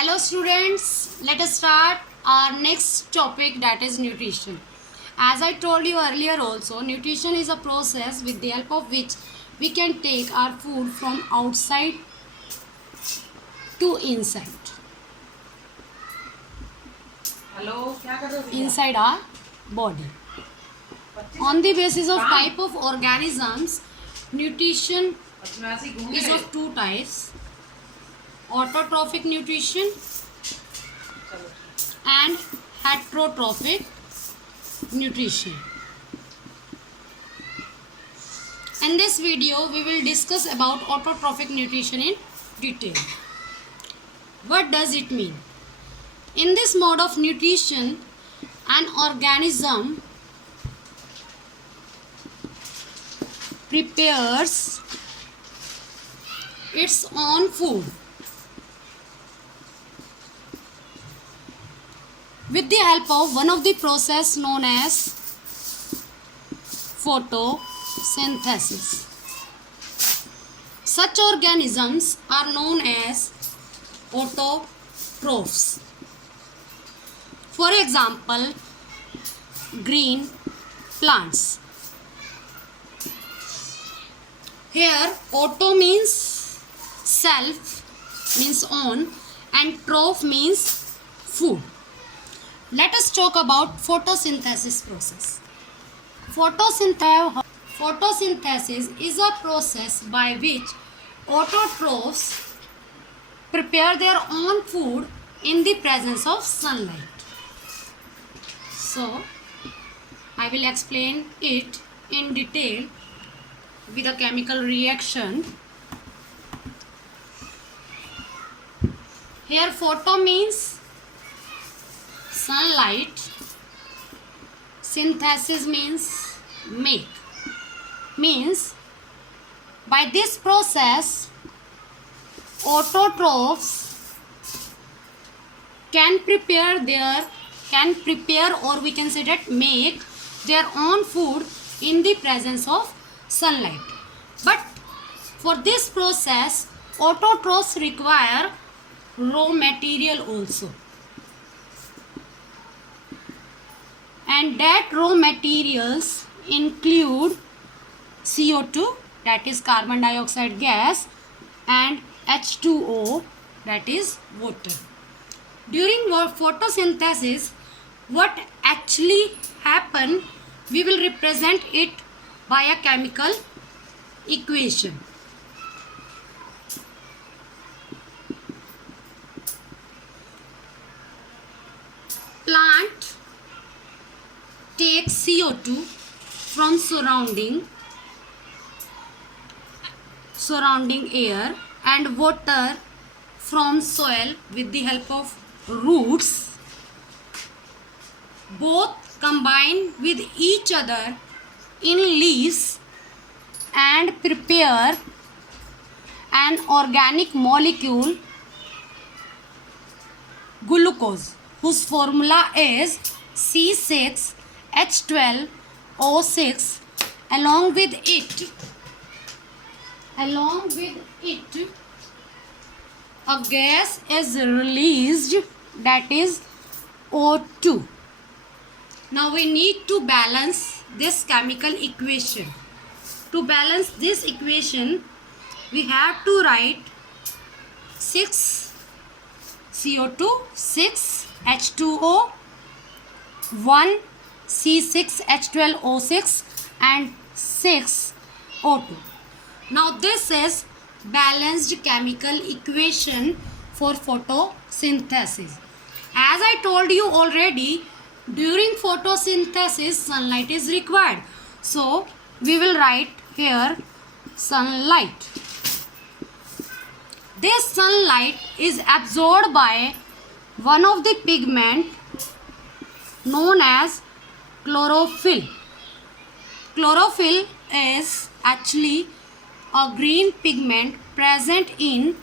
Hello students, let us start our next topic, that is nutrition. As I told you earlier also, nutrition is a process with the help of which we can take our food from outside to inside. Inside our body. On the basis of type of organisms, nutrition is of two types: autotrophic nutrition and heterotrophic nutrition. In this video we will discuss about autotrophic nutrition in detail. What does it mean? In this mode of nutrition, an organism prepares its own food with the help of one of the process known as photosynthesis. Such organisms are known as autotrophs. For example, green plants. Here auto means self, means own, and troph means food. Let us talk about photosynthesis process. Photosynthesis is a process by which autotrophs prepare their own food in the presence of sunlight. So, I will explain it in detail with a chemical reaction. Here photo means sunlight, synthesis means make. Means by this process autotrophs can prepare or we can say that make their own food in the presence of sunlight. But for this process autotrophs require raw material also, and that raw materials include CO2, that is carbon dioxide gas, and H2O, that is water. During photosynthesis, what actually happen, we will represent it by a chemical equation. Plant takes CO2 from surrounding air and water from soil with the help of roots. Both combine with each other in leaves and prepare an organic molecule, glucose, whose formula is C6H12O6. Along with it a gas is released, that is O2. Now we need to balance this chemical equation. To balance this equation, we have to write 6 CO2, 6 H2O, 1 C6H12O6 and 6 O2. Now this is balanced chemical equation for photosynthesis. As I told you already, during photosynthesis sunlight is required. So we will write here sunlight. This sunlight is absorbed by one of the pigment known as chlorophyll. Chlorophyll is actually a green pigment present in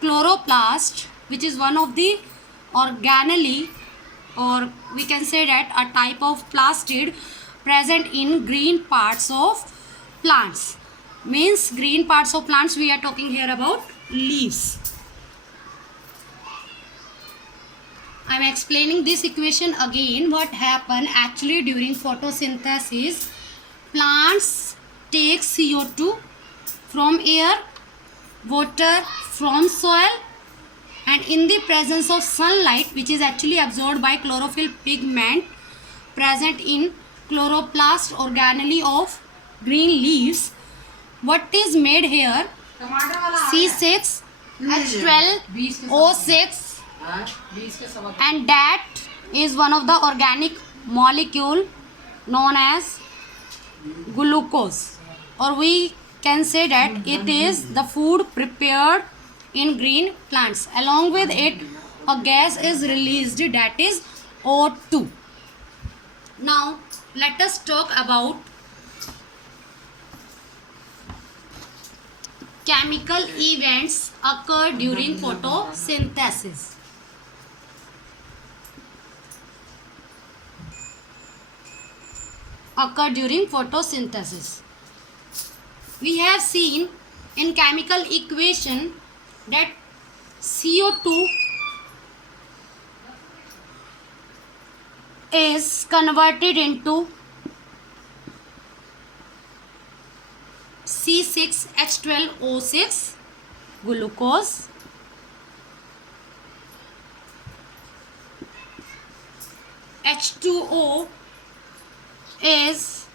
chloroplast, which is one of the organelle, or we can say that a type of plastid present in green parts of plants. Means green parts of plants, we are talking here about leaves. am explaining this equation again. What happen actually during photosynthesis? Plants take CO2 from air, water from soil, and in the presence of sunlight, which is actually absorbed by chlorophyll pigment present in chloroplast organelle of green leaves, what is made here? C6H12O6, and that is one of the organic molecule known as glucose, or we can say that it is the food prepared in green plants. Along with it, a gas is released, that is O2. Now let us talk about chemical events occur during photosynthesis. We have seen in chemical equation that CO2 is converted into C6H12O6 glucose, H2O is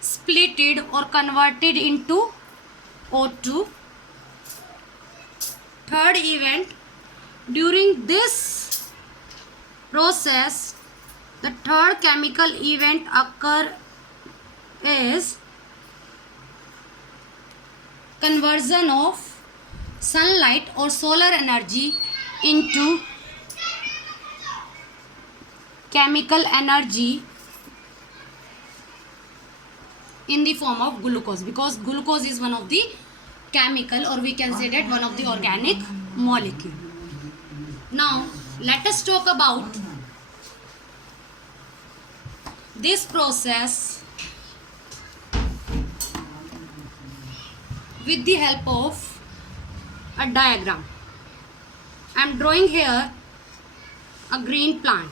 splitted or converted into O2. Third event, during this process, the third chemical event occur is conversion of sunlight or solar energy into chemical energy in the form of glucose, because glucose is one of the chemical, or we can say that one of the organic molecule. Now let us talk about this process with the help of a diagram. I am drawing here a green plant.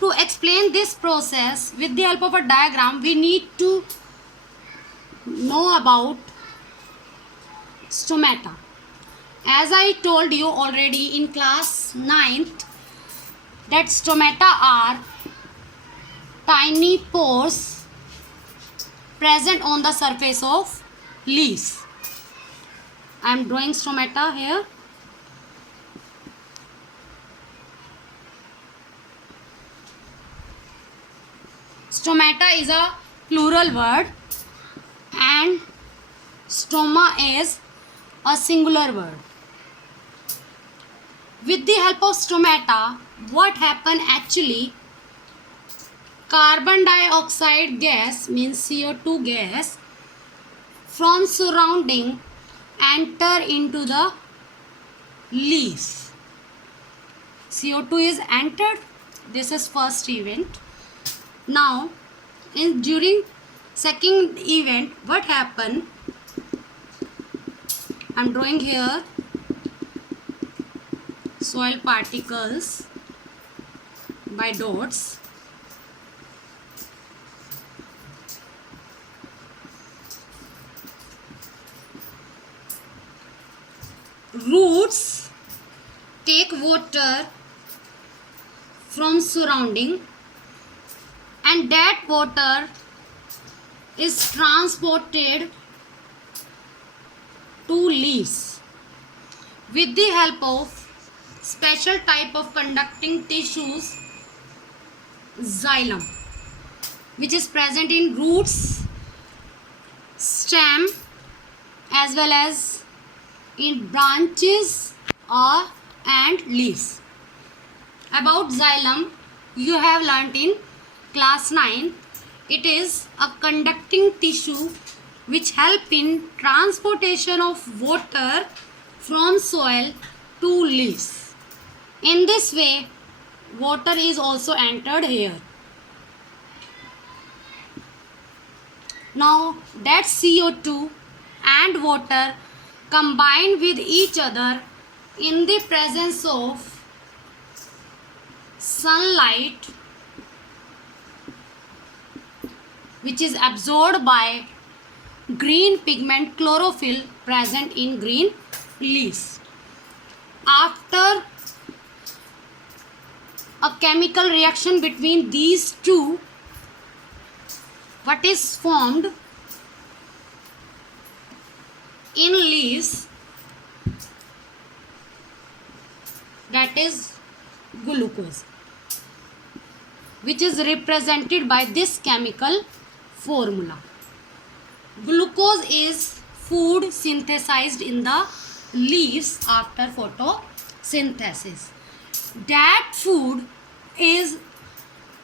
To explain this process with the help of a diagram, we need to know about stomata. As I told you already in class 9th, that stomata are tiny pores present on the surface of leaves. I am drawing stomata here. Stomata is a plural word and stoma is a singular word. With the help of stomata, what happen actually? Carbon dioxide gas, means CO2 gas, from surrounding enter into the leaves. CO2 is entered. This is first event. Now during second event, what happened? I am drawing here soil particles by dots. Roots take water from surrounding, and that water is transported to leaves with the help of special type of conducting tissues, xylem, which is present in roots, stem, as well as in branches and leaves. About xylem, you have learnt in class 9. It is a conducting tissue which help in transportation of water from soil to leaves. In this way, water is also entered here. Now that CO2 and water combine with each other in the presence of sunlight, which is absorbed by green pigment chlorophyll present in green leaves. After a chemical reaction between these two, what is formed in leaves, that is glucose, which is represented by this chemical formula. Glucose is food synthesized in the leaves after photosynthesis. That food is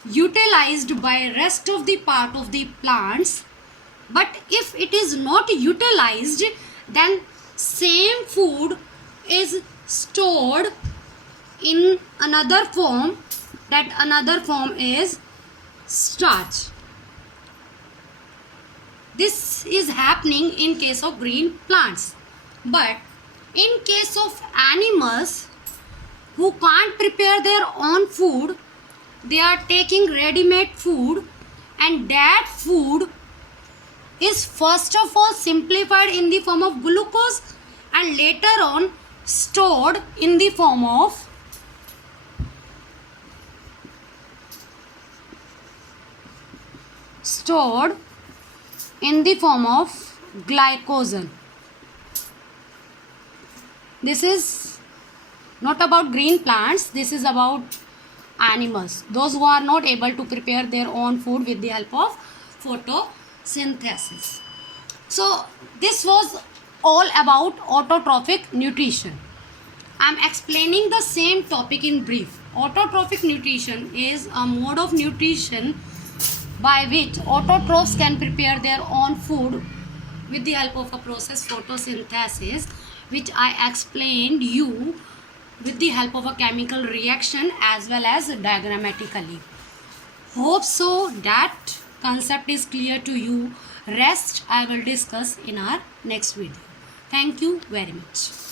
utilized by rest of the part of the plants, but if it is not utilized, then same food is stored in another form. That another form is starch. This is happening in case of green plants, but in case of animals who can't prepare their own food, they are taking ready-made food, and that food is first of all simplified in the form of glucose and later on stored in the form of glycogen. This is not about green plants, this is about animals, those who are not able to prepare their own food with the help of photosynthesis. So this was all about autotrophic nutrition. I am explaining the same topic in brief. Autotrophic nutrition is a mode of nutrition by which autotrophs can prepare their own food with the help of a process photosynthesis, which I explained you with the help of a chemical reaction as well as diagrammatically. Hope so that concept is clear to you. Rest I will discuss in our next video. Thank you very much.